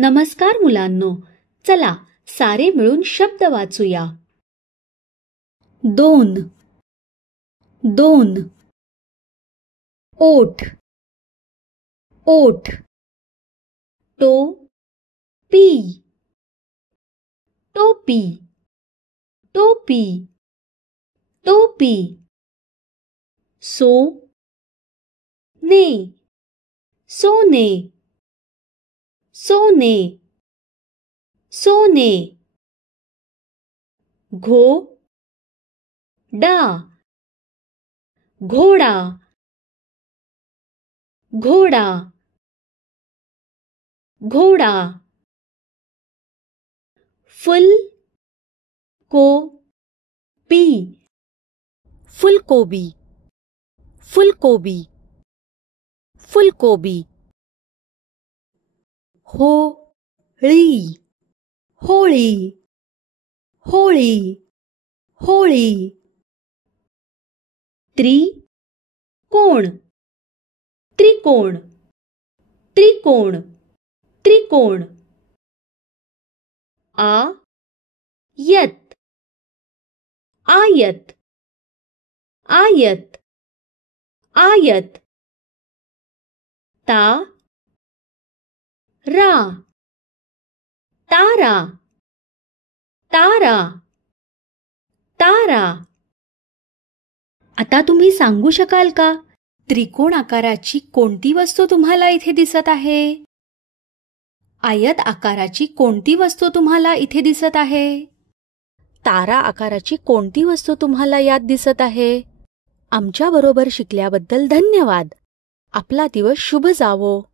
नमस्कार मुलांनो, चला सारे मिळून शब्द वाचूया. 2 2 ओठ ओठ टोपी टोपी टोपी टोपी सोने सोने सोने सोने घोडा घोडा घोडा घोडा फुलकोबी फुलकोबी फुलकोबी फुलकोबी होळी होळी होळी होळी त्रिकोण त्रिकोण त्रिकोण त्रिकोण आयत आयत आयत आयत तारा तारा तारा तारा. आता तुम्ही सांगू शकाल का, त्रिकोण आकाराची कोणती वस्तू तुम्हाला इथे दिसत आहे? आयत आकाराची कोणती वस्तू तुम्हाला इथे दिसत आहे? तारा आकाराची कोणती वस्तू तुम्हाला यात दिसत आहे? आमच्याबरोबर शिकल्याबद्दल धन्यवाद. आपला दिवस शुभ जावो.